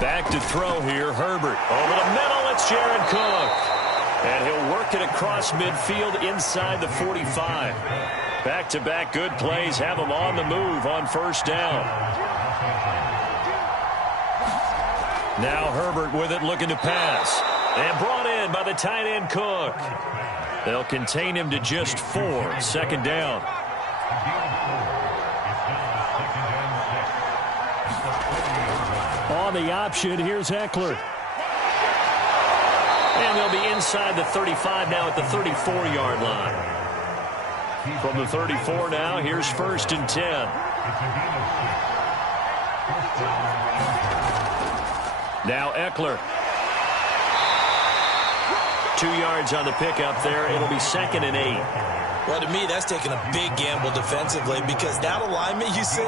Back to throw here, Herbert. Over the middle, it's Jared Cook. And he'll work it across midfield inside the 45. Back-to-back good plays have him on the move on first down. Now Herbert with it, looking to pass. And brought in by the tight end Cook. They'll contain him to just 4. Second down. On the option, here's Eckler. And they'll be inside the 35 now at the 34-yard line. From the 34 now, here's first and 10. Now Eckler. 2 yards on the pickup there. It'll be second and 8. Well, to me, that's taking a big gamble defensively because that alignment you see,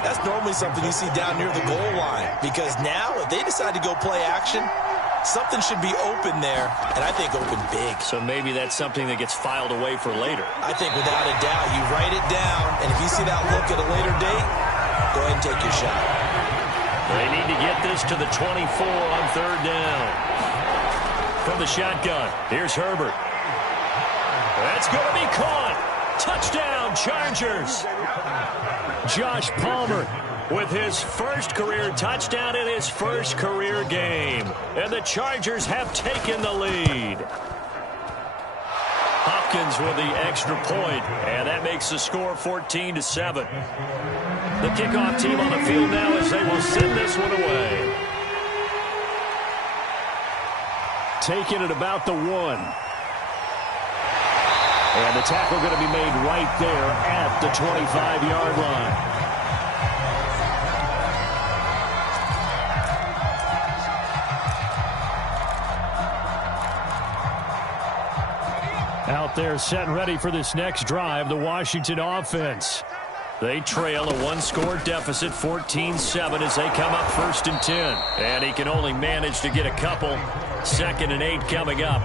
that's normally something you see down near the goal line. Because now, if they decide to go play action, something should be open there, and I think open big. So maybe that's something that gets filed away for later. I think without a doubt, you write it down, and if you see that look at a later date, go ahead and take your shot. They need to get this to the 24 on third down. From the shotgun, here's Herbert. That's going to be caught. Touchdown, Chargers. Josh Palmer with his first career touchdown in his first career game. And the Chargers have taken the lead. Hopkins with the extra point, and that makes the score 14-7. The kickoff team on the field now as they will send this one away. Taking it about the 1. And the tackle going to be made right there at the 25-yard line. Out there set and ready for this next drive, the Washington offense. They trail a 1-score deficit, 14-7, as they come up first and 10. And he can only manage to get a couple. Second and 8 coming up.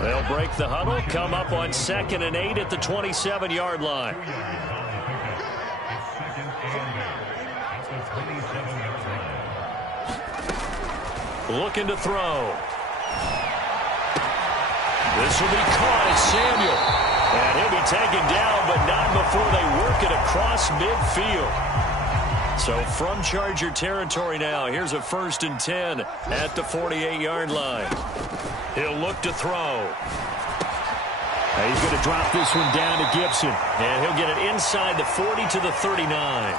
They'll break the huddle, come up on second and 8 at the 27-yard line. Looking to throw. This will be caught as Samuel. And he'll be taken down, but not before they work it across midfield. So from Charger territory now, here's a first and 10 at the 48-yard line. He'll look to throw. He's going to drop this one down to Gibson. And he'll get it inside the 40 to the 39.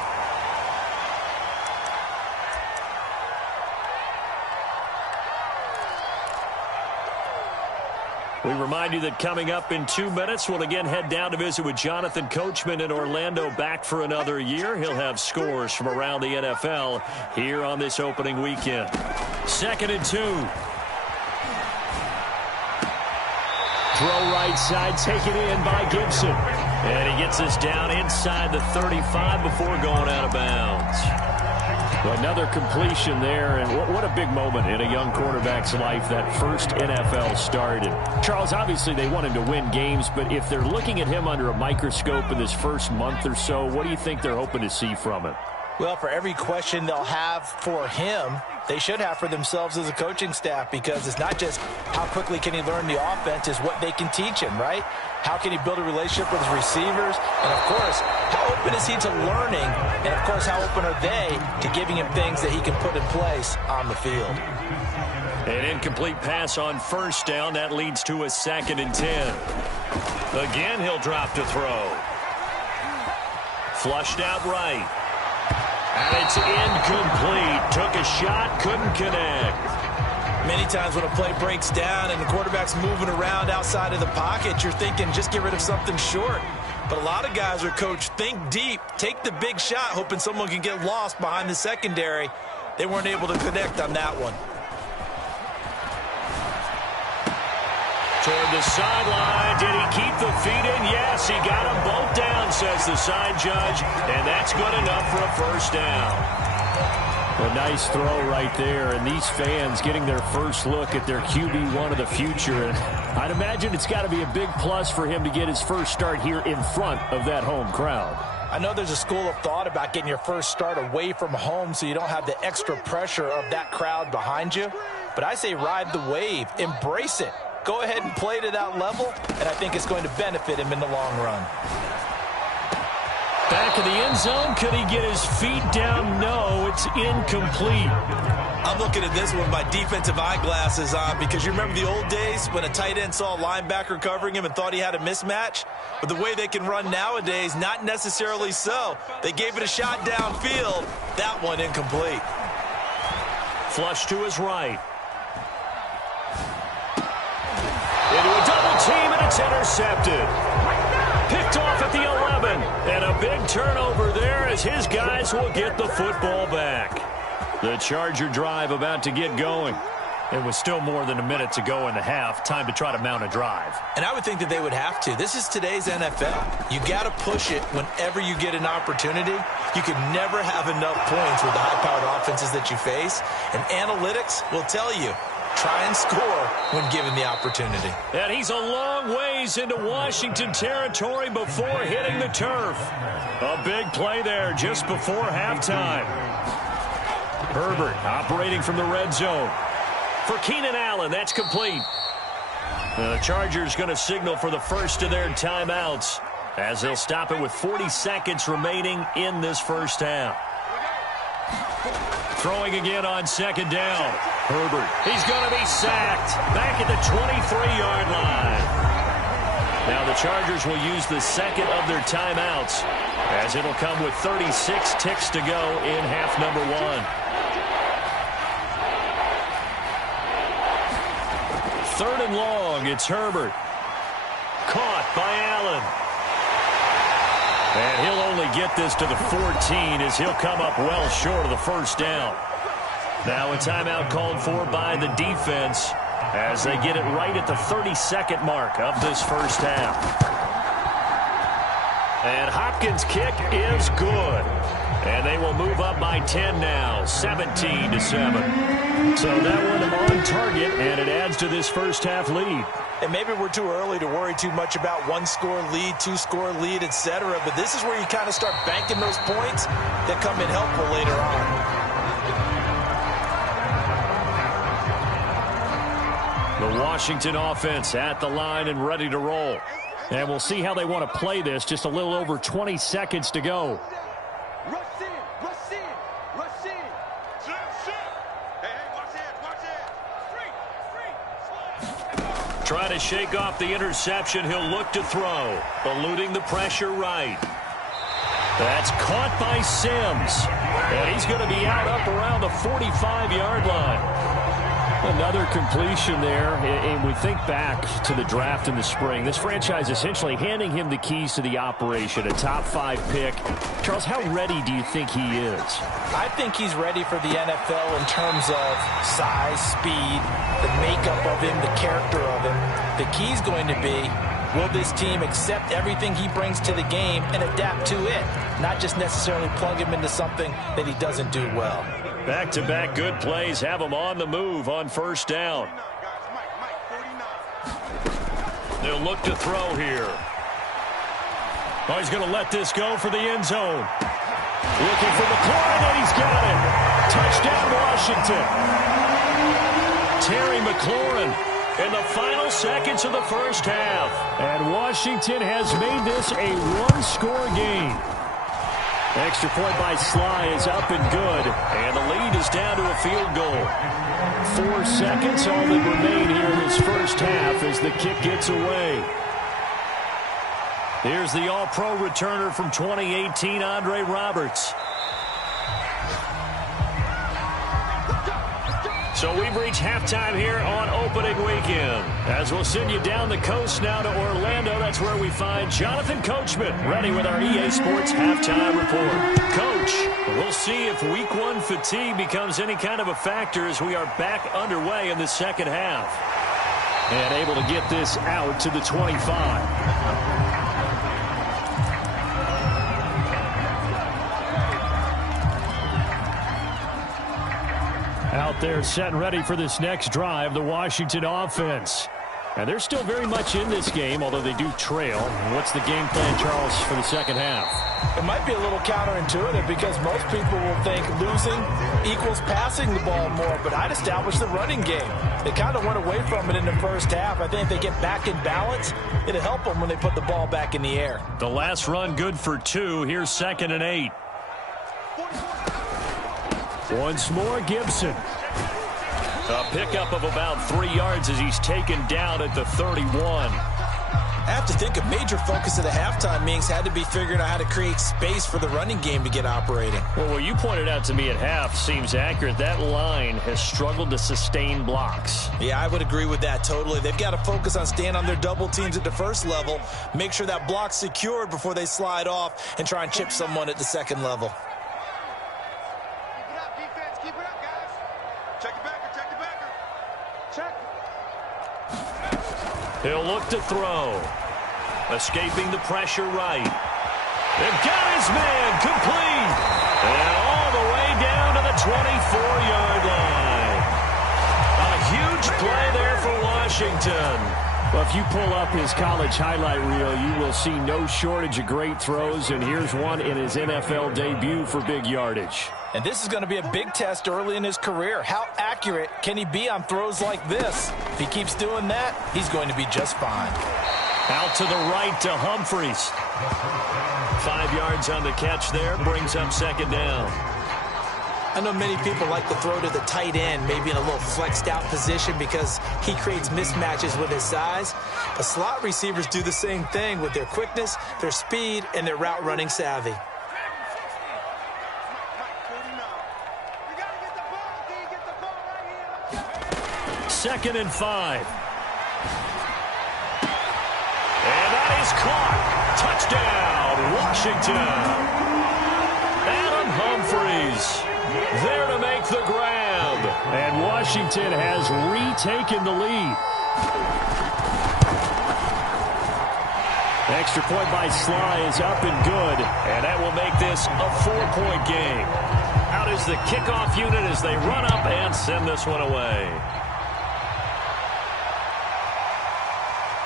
We remind you that coming up in 2 minutes, we'll again head down to visit with Jonathan Coachman in Orlando, back for another year. He'll have scores from around the NFL here on this opening weekend. Second and 2. Throw right side, taken in by Gibson. And he gets us down inside the 35 before going out of bounds. Another completion there, and what a big moment in a young quarterback's life, that first NFL start. And Charles, obviously they want him to win games, but if they're looking at him under a microscope in this first month or so, what do you think they're hoping to see from him? Well, for every question they'll have for him, they should have for themselves as a coaching staff, because it's not just how quickly can he learn the offense, it's what they can teach him, right? How can he build a relationship with his receivers? And, of course, how open is he to learning? And, of course, how open are they to giving him things that he can put in place on the field? An incomplete pass on first down. That leads to a second and 10. Again, he'll drop to throw. Flushed out right. And it's incomplete. Took a shot, couldn't connect. Many times when a play breaks down and the quarterback's moving around outside of the pocket, you're thinking just get rid of something short. But a lot of guys are coached, think deep, take the big shot, hoping someone can get lost behind the secondary. They weren't able to connect on that one. Toward the sideline. Did he keep the feet in? Yes, he got them both down, says the side judge. And that's good enough for a first down. A nice throw right there, and these fans getting their first look at their QB1 of the future. And I'd imagine it's got to be a big plus for him to get his first start here in front of that home crowd. I know there's a school of thought about getting your first start away from home so you don't have the extra pressure of that crowd behind you. But I say ride the wave. Embrace it. Go ahead and play to that level, and I think it's going to benefit him in the long run. Back in the end zone. Could he get his feet down? No, it's incomplete. I'm looking at this one with my defensive eyeglasses on because you remember the old days when a tight end saw a linebacker covering him and thought he had a mismatch? But the way they can run nowadays, not necessarily so. They gave it a shot downfield. That one incomplete. Flush to his right. Into a double team, and it's intercepted. Picked off at the 11. And a big turnover there as his guys will get the football back. The Charger drive about to get going. It was still more than a minute to go in the half. Time to try to mount a drive. And I would think that they would have to. This is today's NFL. You got to push it whenever you get an opportunity. You can never have enough points with the high-powered offenses that you face. And analytics will tell you, try and score when given the opportunity. And he's a long ways into Washington territory before hitting the turf. A big play there just before halftime. Herbert operating from the red zone. For Keenan Allen, that's complete. The Chargers going to signal for the first of their timeouts as they'll stop it with 40 seconds remaining in this first half. Throwing again on second down. Herbert, he's going to be sacked back at the 23-yard line. Now the Chargers will use the second of their timeouts as it'll come with 36 ticks to go in half number one. Third and long, it's Herbert. Caught by Allen. And he'll only get this to the 14 as he'll come up well short of the first down. Now a timeout called for by the defense as they get it right at the 30-second mark of this first half. And Hopkins' kick is good. And they will move up by 10 now, 17-7. So that one on target, and it adds to this first half lead. And maybe we're too early to worry too much about one-score lead, two-score lead, etc. But this is where you kind of start banking those points that come in helpful later on. The Washington offense at the line and ready to roll. And we'll see how they want to play this. Just a little over 20 seconds to go. Trying to shake off the interception. He'll look to throw. Eluding the pressure right. That's caught by Sims. And he's going to be out up around the 45-yard line. Another completion there. And we think back to the draft in the spring. This franchise essentially handing him the keys to the operation. A top 5 pick. Charles, how ready do you think he is? I think he's ready for the NFL in terms of size, speed, the makeup of him, the character of him. The key's going to be, will this team accept everything he brings to the game and adapt to it? Not just necessarily plug him into something that he doesn't do well. Back-to-back good plays have him on the move on first down. They'll look to throw here. Oh, he's going to let this go for the end zone. Looking for McLaurin, and he's got it. Touchdown, Washington. Terry McLaurin in the final seconds of the first half. And Washington has made this a one-score game. Extra point by Sly is up and good. And the lead is down to a field goal. 4 seconds, all that remain here in this first half as the kick gets away. Here's the All-Pro returner from 2018, Andre Roberts. So we've reached halftime here on opening weekend. As we'll send you down the coast now to Orlando, that's where we find Jonathan Coachman, ready with our EA Sports halftime report. Coach, we'll see if Week 1 fatigue becomes any kind of a factor as we are back underway in the second half. And able to get this out to the 25. Out there set and ready for this next drive, the Washington offense. And they're still very much in this game, although they do trail. What's the game plan, Charles, for the second half? It might be a little counterintuitive because most people will think losing equals passing the ball more, but I'd establish the running game. They kind of went away from it in the first half. I think if they get back in balance, it'll help them when they put the ball back in the air. The last run good for 2. Here's 2nd and 8. Once more, Gibson. A pickup of about 3 yards as he's taken down at the 31. I have to think a major focus of the halftime meetings had to be figuring out how to create space for the running game to get operating. Well, what you pointed out to me at half seems accurate. That line has struggled to sustain blocks. Yeah, I would agree with that totally. They've got to focus on staying on their double teams at the first level, make sure that block's secured before they slide off and try and chip someone at the second level. He'll look to throw. Escaping the pressure right. They've got his man complete. And all the way down to the 24-yard line. A huge play there for Washington. Well, if you pull up his college highlight reel, you will see no shortage of great throws. And here's one in his NFL debut for big yardage. And this is going to be a big test early in his career. How accurate can he be on throws like this? If he keeps doing that, he's going to be just fine. Out to the right to Humphries. 5 yards on the catch there, brings up 2nd down. I know many people like to throw to the tight end, maybe in a little flexed out position because he creates mismatches with his size. But slot receivers do the same thing with their quickness, their speed, and their route running savvy. Second and 5. And that is caught. Touchdown, Washington. Adam Humphries there to make the grab. And Washington has retaken the lead. Extra point by Sly is up and good. And that will make this a 4-point game. Out is the kickoff unit as they run up and send this one away.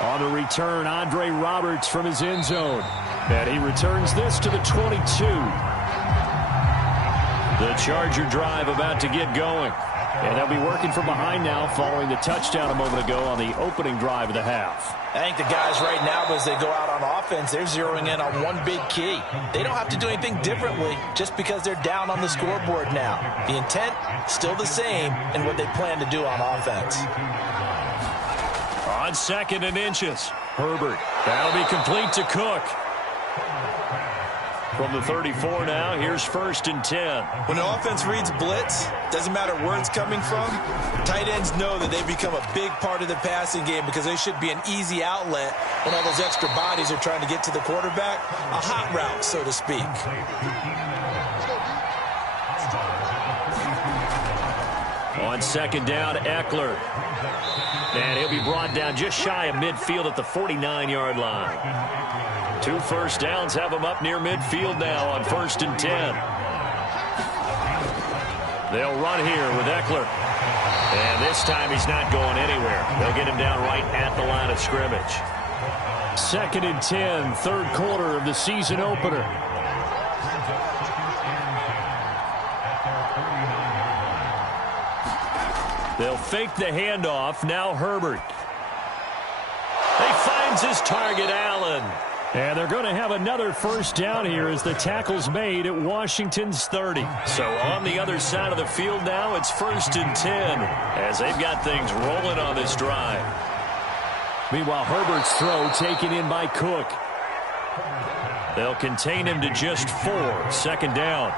On the return, Andre Roberts from his end zone. And he returns this to the 22. The Charger drive about to get going. And they'll be working from behind now following the touchdown a moment ago on the opening drive of the half. I think the guys right now, as they go out on offense, they're zeroing in on one big key. They don't have to do anything differently just because they're down on the scoreboard now. The intent, still the same in what they plan to do on offense. On 2nd and inches, Herbert. That'll be complete to Cook. From the 34 now, here's 1st and 10. When the offense reads blitz, doesn't matter where it's coming from, tight ends know that they become a big part of the passing game because they should be an easy outlet when all those extra bodies are trying to get to the quarterback. A hot route, so to speak. On 2nd down, Eckler. And he'll be brought down just shy of midfield at the 49-yard line. 2 first downs have him up near midfield now on 1st and 10. They'll run here with Eckler. And this time he's not going anywhere. They'll get him down right at the line of scrimmage. 2nd and 10, 3rd quarter of the season opener. They'll fake the handoff. Now Herbert. He finds his target, Allen. And they're going to have another first down here as the tackle's made at Washington's 30. So on the other side of the field now, it's 1st and 10 as they've got things rolling on this drive. Meanwhile, Herbert's throw taken in by Cook. They'll contain him to just 4. 2nd down.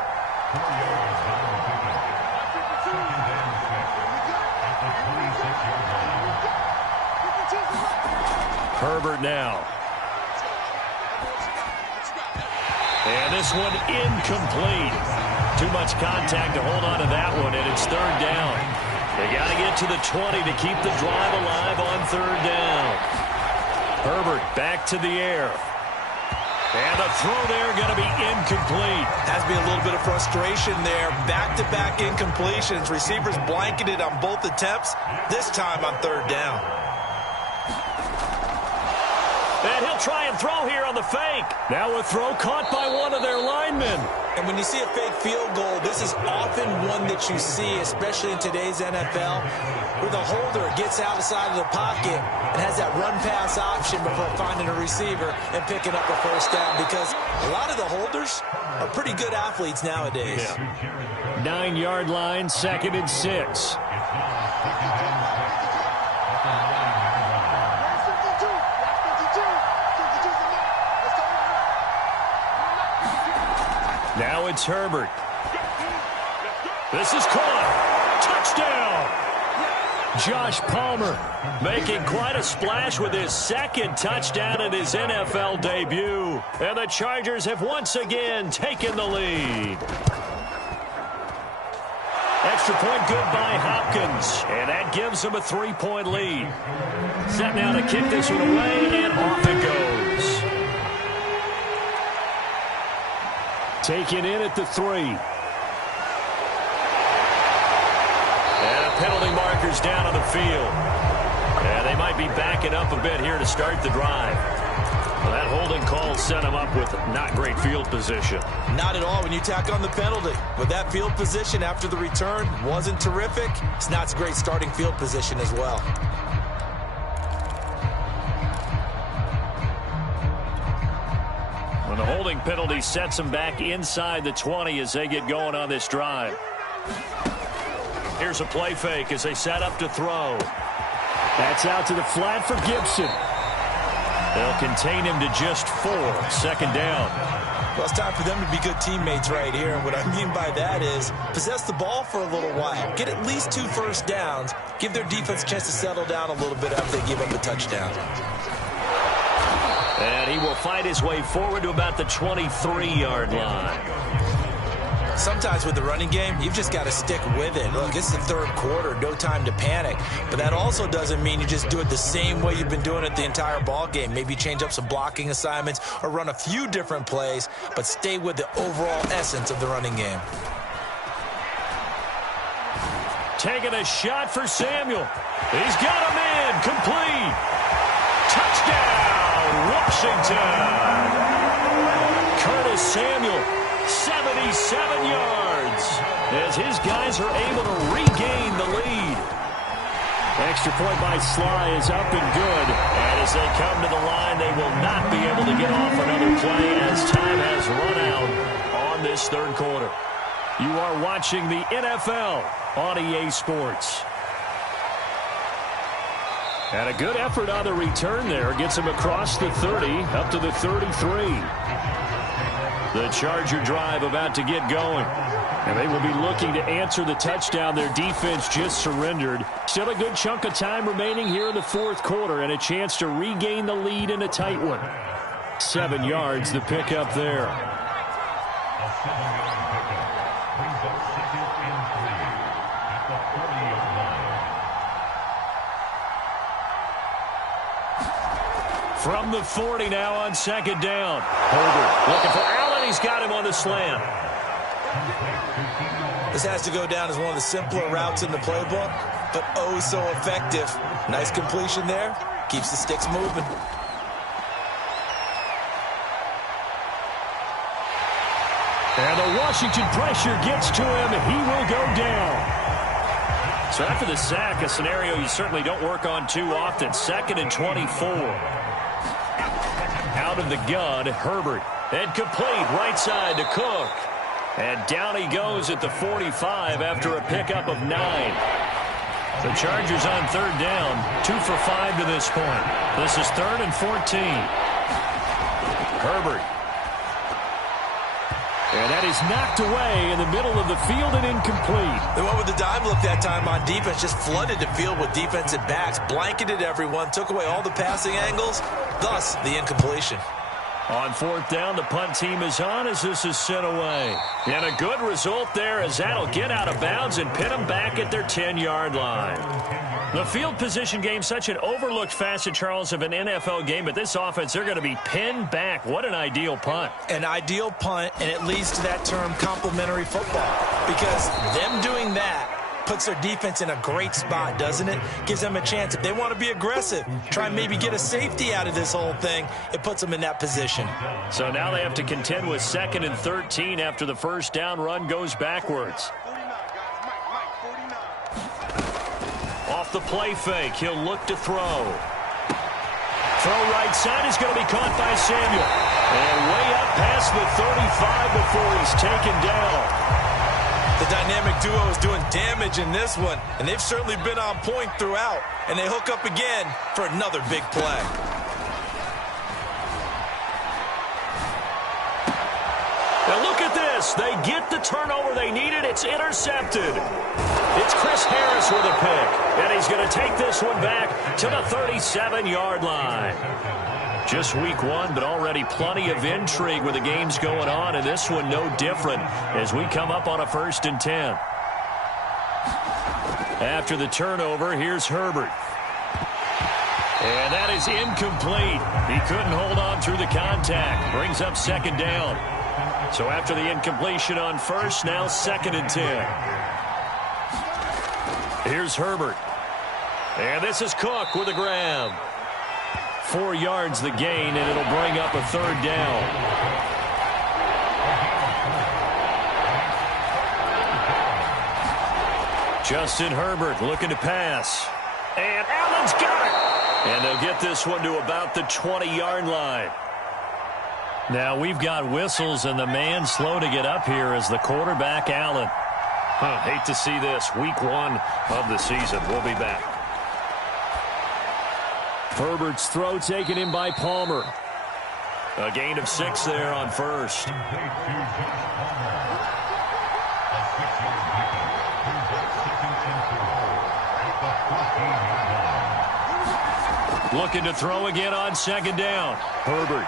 Herbert now. And this one incomplete. Too much contact to hold on to that one, and it's 3rd down. They got to get to the 20 to keep the drive alive on 3rd down. Herbert back to the air. And the throw there going to be incomplete. Has to be a little bit of frustration there. Back-to-back incompletions. Receivers blanketed on both attempts, this time on 3rd down. And he'll try and throw here on the fake. Now a throw caught by one of their linemen. And when you see a fake field goal, this is often one that you see, especially in today's NFL, where the holder gets outside of the pocket and has that run-pass option before finding a receiver and picking up a first down, because a lot of the holders are pretty good athletes nowadays. Yeah. 9-yard line, 2nd and 6. Now it's Herbert. This is caught. Touchdown. Josh Palmer making quite a splash with his 2nd touchdown in his NFL debut. And the Chargers have once again taken the lead. Extra point good by Hopkins. And that gives them a 3-point lead. Set now to kick this one away, and off it goes. Taken in at the 3. And a penalty marker's down on the field. And they might be backing up a bit here to start the drive. Well, that holding call set them up with not great field position. Not at all when you tack on the penalty. With that field position after the return wasn't terrific, it's not a great starting field position as well. The holding penalty sets them back inside the 20 as they get going on this drive. Here's a play fake as they set up to throw. That's out to the flat for Gibson. They'll contain him to just 4. 2nd down. Well, it's time for them to be good teammates right here. And what I mean by that is possess the ball for a little while. Get at least 2 first downs. Give their defense a chance to settle down a little bit after they give up a touchdown. And he will fight his way forward to about the 23-yard line. Sometimes with the running game, you've just got to stick with it. Look, it's the 3rd quarter, no time to panic. But that also doesn't mean you just do it the same way you've been doing it the entire ball game. Maybe change up some blocking assignments or run a few different plays, but stay with the overall essence of the running game. Taking a shot for Samuel. He's got him in. Complete. Touchdown, Washington. Curtis Samuel, 77 yards, as his guys are able to regain the lead. Extra point by Sly is up and good. And as they come to the line, they will not be able to get off another play as time has run out on this 3rd quarter. You are watching the NFL on EA Sports. And a good effort on the return there. Gets him across the 30, up to the 33. The Charger drive about to get going. And they will be looking to answer the touchdown their defense just surrendered. Still a good chunk of time remaining here in the 4th quarter and a chance to regain the lead in a tight one. 7 yards, the pickup there. From the 40 now on 2nd down. Herbert looking for Allen. He's got him on the slant. This has to go down as one of the simpler routes in the playbook, but oh so effective. Nice completion there. Keeps the sticks moving. And the Washington pressure gets to him. He will go down. So after the sack, a scenario you certainly don't work on too often. 2nd and 24. Out of the gun, Herbert. And complete right side to Cook. And down he goes at the 45 after a pickup of 9. The Chargers on 3rd down, 2 for 5 to this point. This is 3rd and 14. Herbert. And that is knocked away in the middle of the field and incomplete. They went with the dime look that time on defense, just flooded the field with defensive backs, blanketed everyone, took away all the passing angles, thus the incompletion. On 4th down, the punt team is on as this is sent away. And a good result there as that'll get out of bounds and pin them back at their 10-yard line. The field position game, such an overlooked facet, Charles, of an NFL game, but this offense, they're going to be pinned back. What an ideal punt. An ideal punt, and it leads to that term complimentary football, because them doing that puts their defense in a great spot, doesn't it? Gives them a chance. If they want to be aggressive, try and maybe get a safety out of this whole thing, it puts them in that position. So now they have to contend with 2nd and 13 after the first down run goes backwards. Off the play fake, he'll look to throw. Throw right side is going to be caught by Samuel. And way up past the 35 before he's taken down. The dynamic duo is doing damage in this one, and they've certainly been on point throughout. And they hook up again for another big play. Now look at this. They get the turnover they needed. It's intercepted. It's Chris Harris with a pick. And he's going to take this one back to the 37-yard line. Just week one, but already plenty of intrigue with the games going on, and this one no different as we come up on a 1st and 10. After the turnover, here's Herbert. And that is incomplete. He couldn't hold on through the contact. Brings up 2nd down. So after the incompletion on 1st, now 2nd and 10. Here's Herbert. And this is Cook with a grab. 4 yards the gain, and it'll bring up a 3rd down. Justin Herbert looking to pass. And Allen's got it. And they'll get this one to about the 20-yard line. Now we've got whistles, and the man slow to get up here is the quarterback, Allen. Hate to see this. Week one of the season. We'll be back. Herbert's throw taken in by Palmer. A gain of 6 there on 1st. Looking to throw again on 2nd down. Herbert.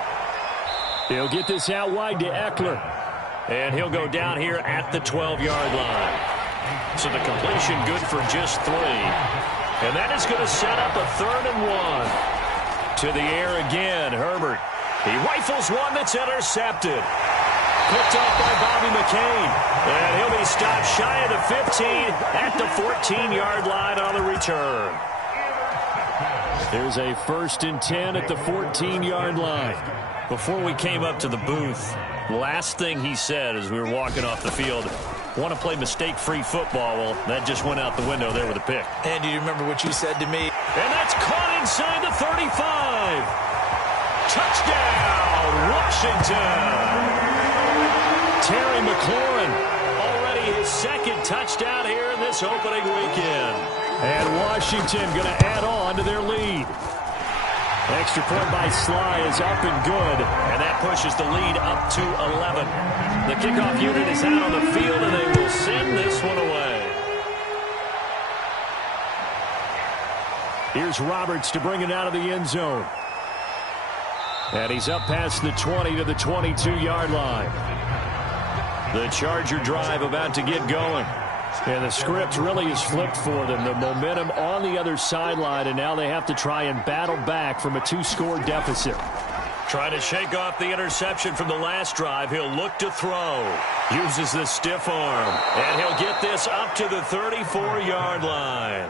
He'll get this out wide to Eckler. And he'll go down here at the 12-yard line. So the completion good for just 3. And that is going to set up a 3rd and 1. To the air again, Herbert. He rifles one that's intercepted. Picked off by Bobby McCain. And he'll be stopped shy of the 15 at the 14-yard line on the return. There's a 1st and 10 at the 14-yard line. Before we came up to the booth, last thing he said as we were walking off the field, want to play mistake-free football. Well, that just went out the window there with a pick. And do you remember what you said to me? And that's caught inside the 35. Touchdown, Washington. Terry McLaurin, already his 2nd touchdown here in this opening weekend. And Washington going to add on to their lead. Extra point by Sly is up and good, and that pushes the lead up to 11. The kickoff unit is out on the field, and they will send this one away. Here's Roberts to bring it out of the end zone. And he's up past the 20 to the 22-yard line. The Charger drive about to get going. And the script really is flipped for them. The momentum on the other sideline, and now they have to try and battle back from a 2-score deficit. Trying to shake off the interception from the last drive. He'll look to throw. Uses the stiff arm. And he'll get this up to the 34-yard line.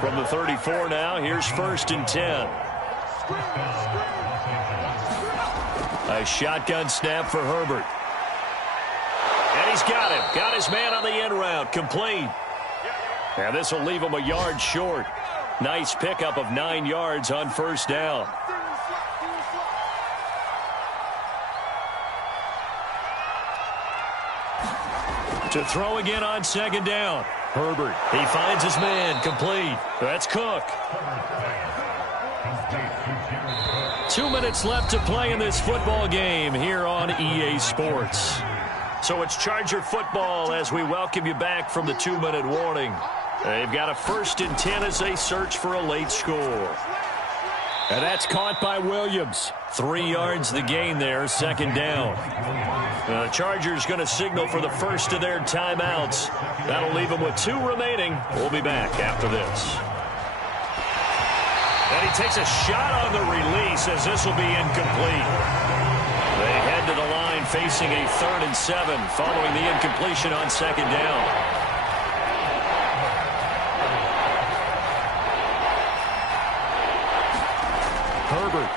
From the 34 now, here's 1st and 10. A shotgun snap for Herbert. And he's got him. Got his man on the end route. Complete. And this will leave him a yard short. Nice pickup of 9 yards on 1st down. To throw again on 2nd down. Herbert. He finds his man. Complete. That's Cook. 2 minutes left to play in this football game here on EA Sports. So it's Charger football as we welcome you back from the 2-minute warning. They've got a 1st and 10 as they search for a late score. And that's caught by Williams. 3 yards the gain there, 2nd down. The Chargers going to signal for the first of their timeouts. That'll leave them with 2 remaining. We'll be back after this. And he takes a shot on the release as this will be incomplete. They head to the line facing a 3rd and 7 following the incompletion on 2nd down. Herbert.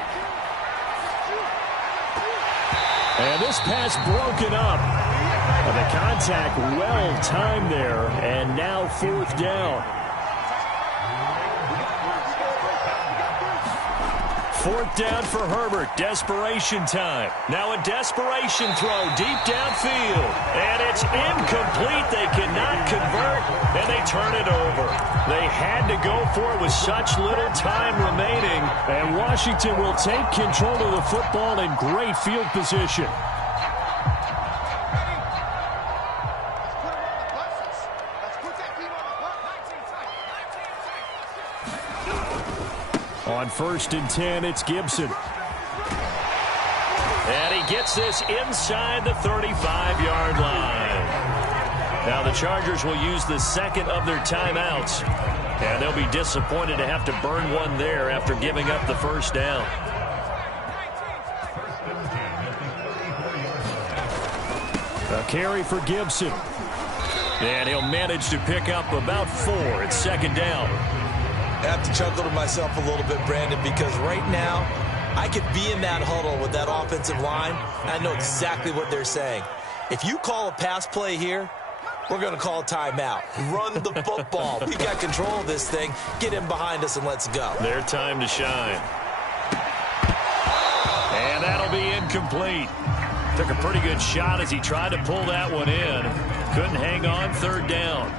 And this pass broken up. And the contact well timed there. And now 4th down. 4th down for Herbert. Desperation time. Now a desperation throw deep downfield. And it's incomplete. They cannot convert, and they turn it over. They had to go for it with such little time remaining. And Washington will take control of the football in great field position. On 1st and 10, it's Gibson. And he gets this inside the 35-yard line. Now the Chargers will use the second of their timeouts. And they'll be disappointed to have to burn one there after giving up the 1st down. A carry for Gibson. And he'll manage to pick up about 4. It's 2nd down. I have to chuckle to myself a little bit, Brandon, because right now I could be in that huddle with that offensive line, and I know exactly what they're saying. If you call a pass play here, we're going to call a timeout. Run the football. We got control of this thing. Get in behind us and let's go. Their time to shine. And that'll be incomplete. Took a pretty good shot as he tried to pull that one in. Couldn't hang on. 3rd down.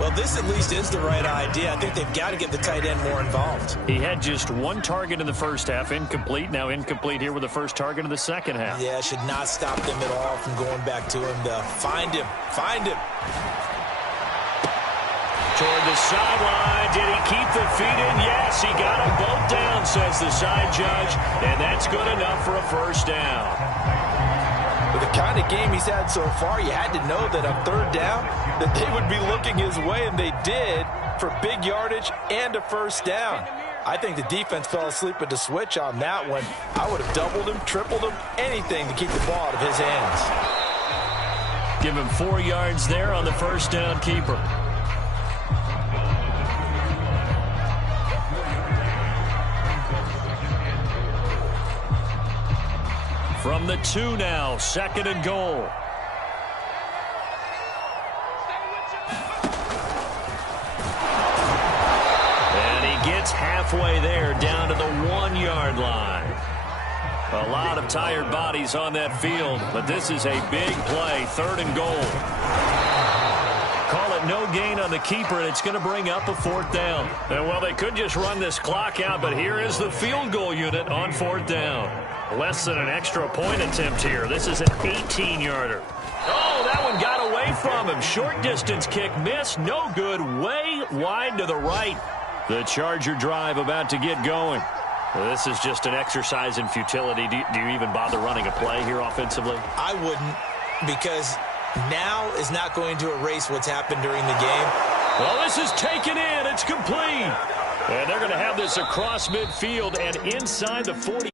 Well, this at least is the right idea. I think they've got to get the tight end more involved. He had just 1 target in the 1st half, incomplete. Now incomplete here with the 1st target of the 2nd half. Yeah, should not stop them at all from going back to him to find him. Find him. Toward the sideline. Did he keep the feet in? Yes, he got them both down, says the side judge. And that's good enough for a 1st down. With the kind of game he's had so far, you had to know that on 3rd down that they would be looking his way, and they did, for big yardage and a 1st down. I think the defense fell asleep at the switch on that one. I would have doubled him, tripled him, anything to keep the ball out of his hands. Give him 4 yards there on the 1st down keeper. From the 2 now, 2nd and goal. And he gets halfway there, down to the 1-yard line. A lot of tired bodies on that field, but this is a big play, 3rd and goal. Call it no gain on the keeper, and it's going to bring up a 4th down. And, well, they could just run this clock out, but here is the field goal unit on 4th down. Less than an extra point attempt here. This is an 18-yarder. Oh, that one got away from him. Short distance kick missed. No good. Way wide to the right. The Charger drive about to get going. Well, this is just an exercise in futility. Do you even bother running a play here offensively? I wouldn't, because now is not going to erase what's happened during the game. Well, this is taken in. It's complete. And they're going to have this across midfield and inside the 40.